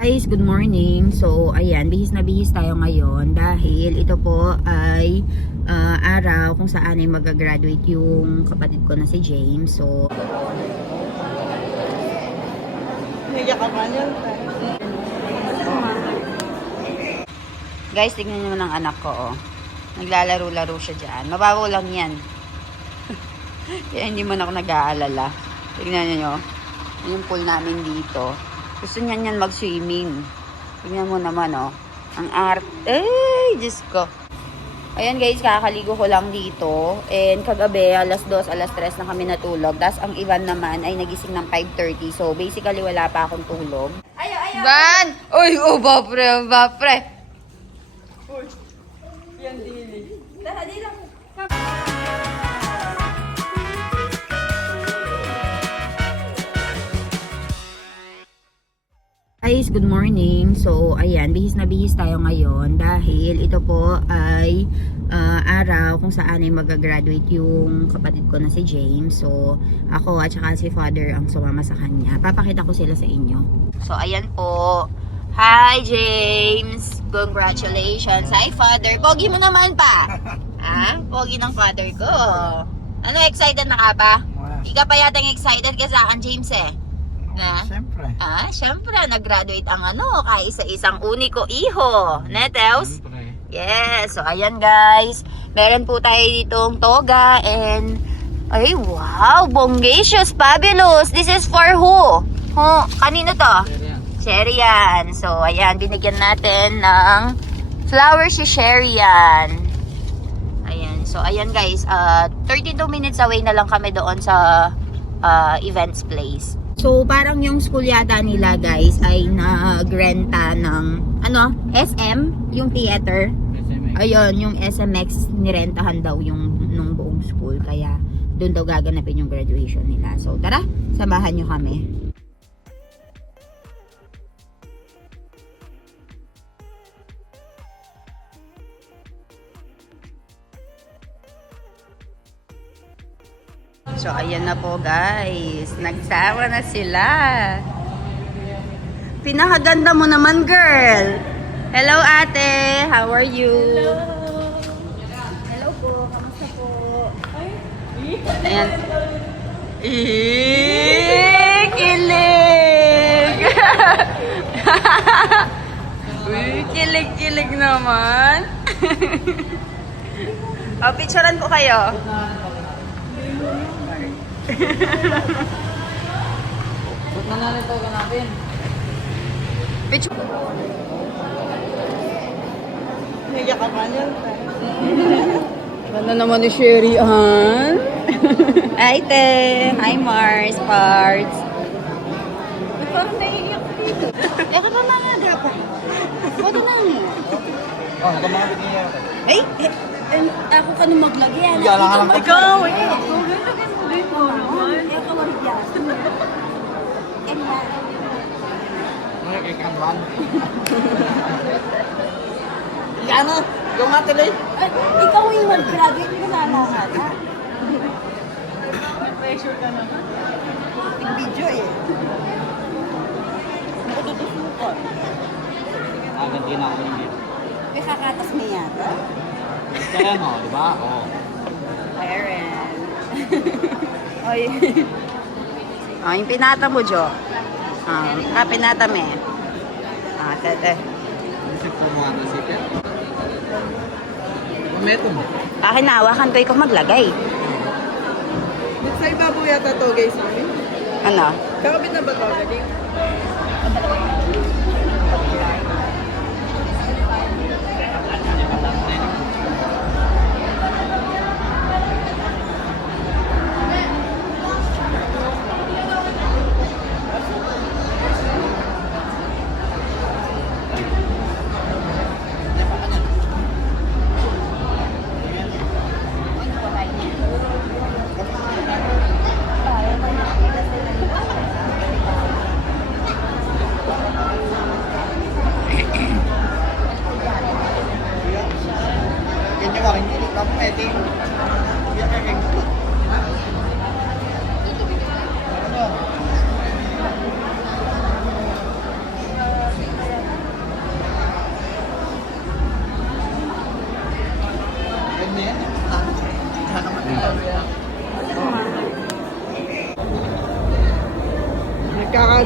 Guys, good morning. So, ayan, bihis na bihis tayo ngayon dahil ito po ay araw kung saan ay mag-graduate yung kapatid ko na si James. So, guys, tignan nyo ng anak ko, oh. Naglalaro-laro siya dyan. Mababaw lang yan. Kaya hindi man ako nag-aalala. Tignan nyo, yung pool namin dito. Gusto niyan mag-swimming. Tingnan mo naman, oh. Ang art. Ay, Diyos ko. Ayan, guys, kakaligo ko lang dito. And kagabi, alas 2, alas 3 na kami natulog. Tapos ang Ivan naman ay nagising ng 5:30. So, basically, wala pa akong tulog. Ayaw! Van! Uy, oh, bapre, bapre. Uy, yan dili. Tara, dili lang. Guys, good morning. So, ayan, bihis na bihis tayo ngayon dahil ito po ay araw kung saan ay mag-graduate yung kapatid ko na si James. So, ako at saka si Father ang sumama sa kanya. Papakita ko sila sa inyo. So, ayan po. Hi, James! Congratulations! Hi, Father! Pogi mo naman pa! Ha? Pogi ng Father ko. Ano, excited na ka pa? Ika pa yatang excited ka sa akin, James eh. Na? Siyempre. Siyempre, nag-graduate ang kaisa-isang uniko iho. Neteus? Yes. So, ayan guys. Meron po tayo ditong toga and ay, wow! Bongacious, fabulous! This is for who? Kanino to? Sherry yan. So, ayan. Binigyan natin ng flower si Sherry yan. Ayan. So, ayan guys. 32 minutes away na lang kami doon sa events place. So, parang yung school yata nila, guys, ay nagrenta ng, SM, yung theater. SMX. Ayun, yung SMX, nirentahan daw yung nung buong school. Kaya, doon daw gaganapin yung graduation nila. So, tara, samahan nyo kami. So, ayan na po guys. Nagsama na sila. Pinakaganda mo naman, girl. Hello, ate. How are you? Hello. Hello po. Kamusta po? Ayan. Kilig! Kilig-kilig naman. Picturean po kayo. Ba't na narito ka natin? Picture. Nagyakapan yan. Ganda naman ni Sherry, han? Hi, te. Hi, Mars. Parts. Parang naiiyak dito. Eka pa mga dapat. Bato na niya. Oh, nakamabit niya. Ay, ako ka nung maglagyan. Ikaw, Kanwan. Yan na. Ikaw nga tuloy. Ikaw yung mag-graduate mo na lahat, ha? May pressure ka naman. Video eh. Natutusukan. Ganti na ako yung dito. May kakatas mo yata? Kaya mo, di ba? Oo. Karen. Oy. Yung pinata mo, Jo. Pinata me. Tete. Isip ko mga nasipin. Mameto mo. Akin na, hawakan ko ikaw maglagay. Ba't sa ibabaw yata to, guys? Ano? Kakabit na ba to? Galing?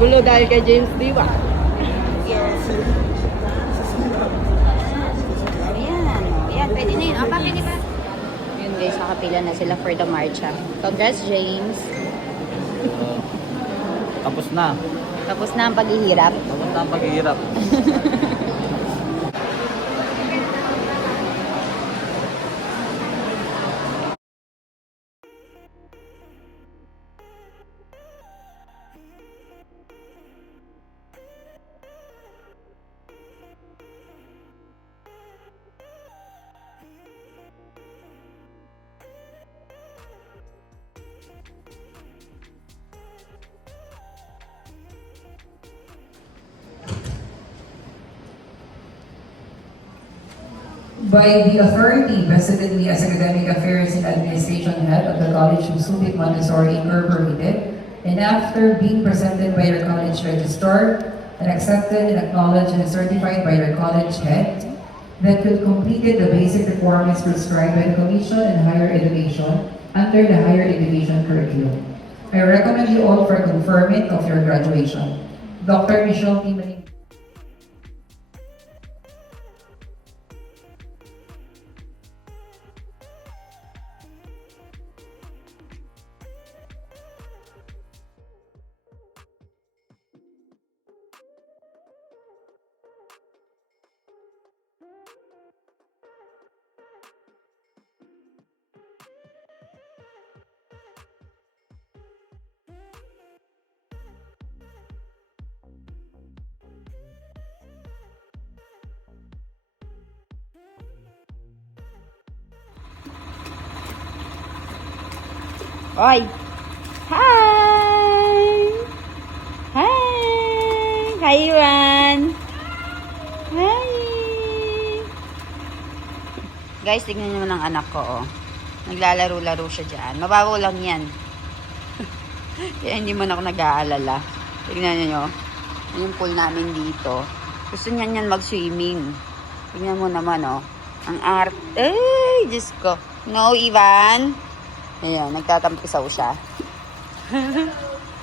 Magulo dahil kay James Diwa. Yes. Ayan. Ayan, pwede na yun. O, bakit di ba? Yun guys, nakapila na sila for the march. Congrats, James. Tapos na. Tapos na ang paghihirap. Tapos na ang paghihirap. By the authority vested in me as Academic Affairs and Administration Head of the College of Subic Montessori Incorporated, and after being presented by your college registrar and accepted and acknowledged and certified by your college head, that could completed the basic requirements prescribed by the Commission on Higher Education under the Higher Education curriculum. I recommend you all for conferment of your graduation. Dr. Michelle T. Maling. Oy! Hi! Hi! Hi, Iwan! Hi! Guys, tignan nyo ng anak ko, oh. Naglalaro-laro siya dyan. Mababaw lang yan. Kaya hindi man ako nag-aalala. Tignan nyo. Yung pool namin dito. Gusto niyan yan mag-swimming. Tignan mo naman, oh. Ang art. Ay, Diyos ko. No, Ivan? Ayan, nagtatampisaw siya.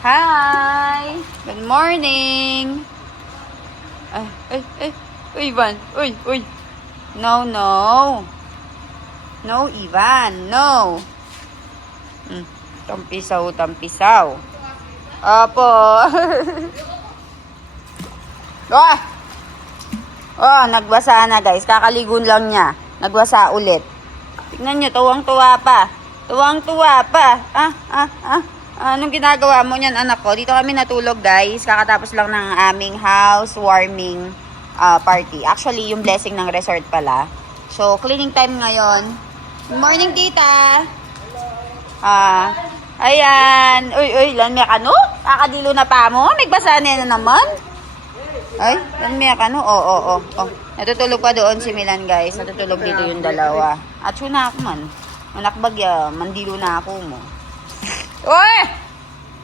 Hi! Good morning! Uy, Ivan! Uy! No! No, Ivan! No! Tampisaw. Opo! Oh, nagbasa na guys. Kakaligon lang niya. Nagbasa ulit. Tignan nyo, tuwang-tuwa pa. Anong ginagawa mo niyan, anak ko? Dito kami natulog, guys. Kakatapos lang ng aming housewarming party. Actually, yung blessing ng resort pala. So, cleaning time ngayon. Good morning, tita. Ayan. Uy, lanmiyak ano? Kakadilo na pa mo? May basa na naman. Ay, lanmiyak ano? Oo. Natutulog pa doon si Milan, guys. Natutulog dito yung dalawa. At suna ako man. Manakbagya, mandilo na ako mo. Uy!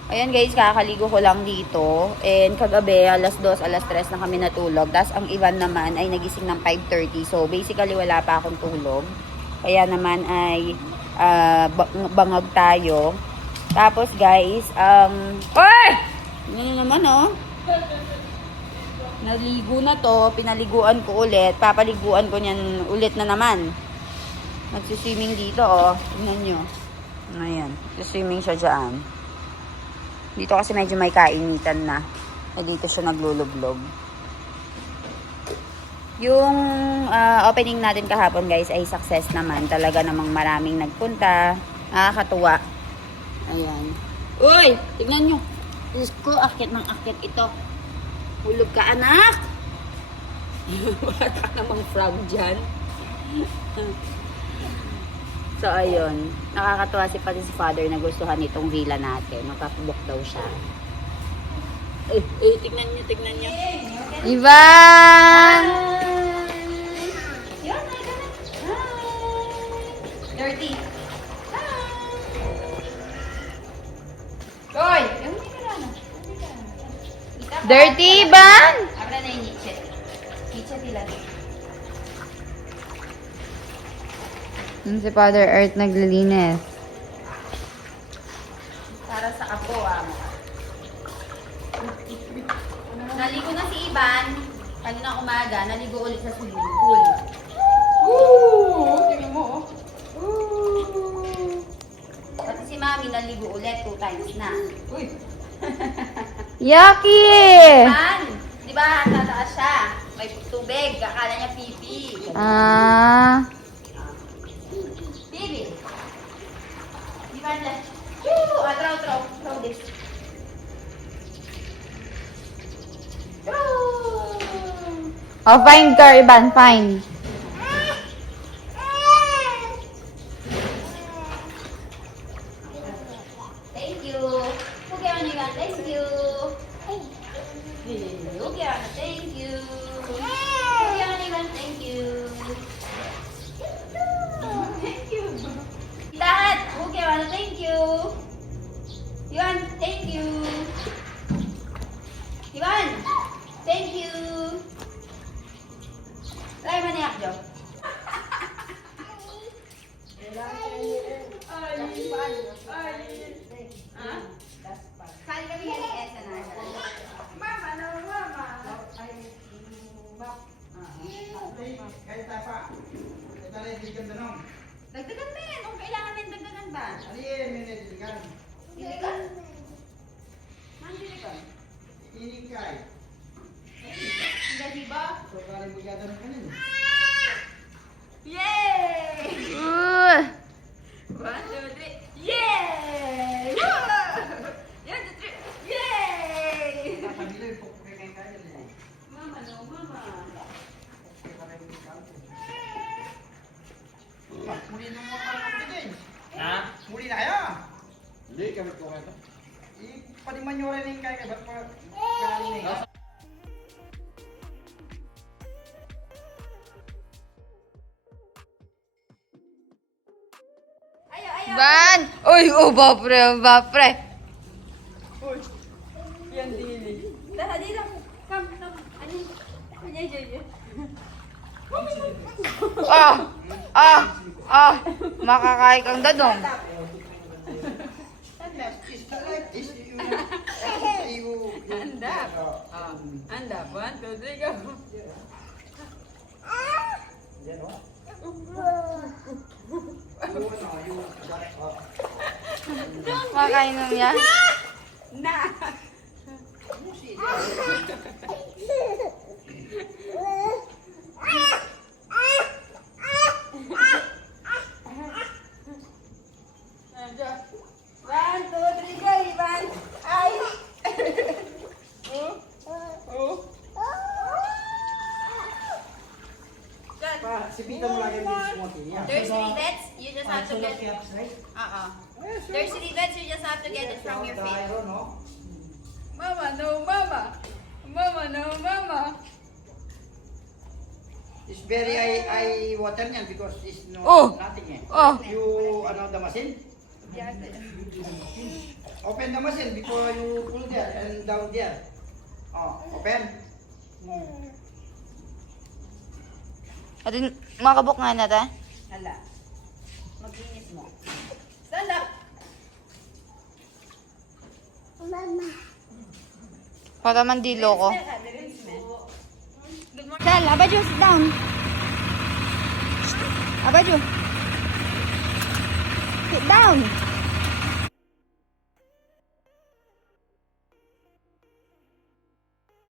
Ayan guys, kakaligo ko lang dito. And kagabi, alas 2, alas 3 na kami natulog. Tapos ang Ivan naman ay nagising ng 5:30. So basically wala pa akong tulog. Kaya naman ay bangag tayo. Tapos guys, Uy! Ano naman oh? Naligo na to, pinaliguan ko ulit. Papaliguan ko niyan ulit na naman. Nagsiswimming dito, oh. Tingnan nyo. Ayan. Nagsiswimming siya dyan. Dito kasi medyo may kainitan na. Dito siya naglulublog. Yung opening natin kahapon, guys, ay success naman. Talaga namang maraming nagpunta. Nakakatuwa. Ayan. Uy! Tingnan nyo. Diyos ko, akit ng akit ito. Hulog ka, anak! Wala ka namang frog dyan. So, ayun. Nakakatuwa pati si father na gustuhan itong villa natin. Magpapabook daw siya. Tignan nyo. Ivan! Yun, hi! Dirty. Hi! Hoy! Dirty, Ivan! Abra na yung Nietzsche. Nietzsche tilagay. Si Father Earth naglilinis. Para sa apo, naligo na si Ivan. Kanina umaga, naligo ulit sa swimming pool. Woo! Tingnan mo, oh. Pati si Mami naligo ulit 2 times na. Uy. Yucky! Ivan, di ba tataas siya? May tubig, akala niya pipi. Ah. Pipi. Ivan lang. Woo! Throw this. Oh, fine car, Ivan, fine. Thank you. Okay, Anigan, thank you. Okay, Ana, thank you. Okay, Anigan, thank you. Thank you. Lahat. Okay, Ana, thank you. Ivan, thank you. Ivan, thank you. Lay maniak, Jo. Kali kami yan Esa na. Mama, no, mama. Kaya tapa. Ito na yung bigyan tanong. Dagdagan mo yan. Kung kailangan din dagdagan ba? Ano yun? May nililigan. Diligan? Man diligan? Inikay. Hindi ba? So, kala mo yata ng kanin. Yay! 1, 2, 3. Yay! Yan, 2, 3. Yay! Nakabili po kaya kaya eh. Mama, no, mama. Muli na mo para magtigay. Ha? Muli na kayo. Hindi, kamit ko kayo. Paniman nyo rin yung kaya ba't pa kaya eh. Ivan! Uy, bapre. Uy. Yan, dili. Tara, dito. Come. Ano? Ay. Makakain kang dadong. Anda, 1, 2, 3, go. Makakain mo yan. Na! Anda. 1, 2, 3, go, Ivan. Ay! Oh. Sipitan mo lagi yung smoothie niya. There's rivets. You just have to get. There's rivets. You just have to get it from your feet. Mama, no, mama. Mama, no, mama. It's very eye water niyan because it's no Oh. nothing eh. Oh. You ano the machine? Open the machine before you pull there and down there. Oh, open. Atin, makabok nga natin. Hala. Maglinis mo. Stand up. Para mandilo ko. Sal, Abadjo, sit down. Abadjo. Sit down.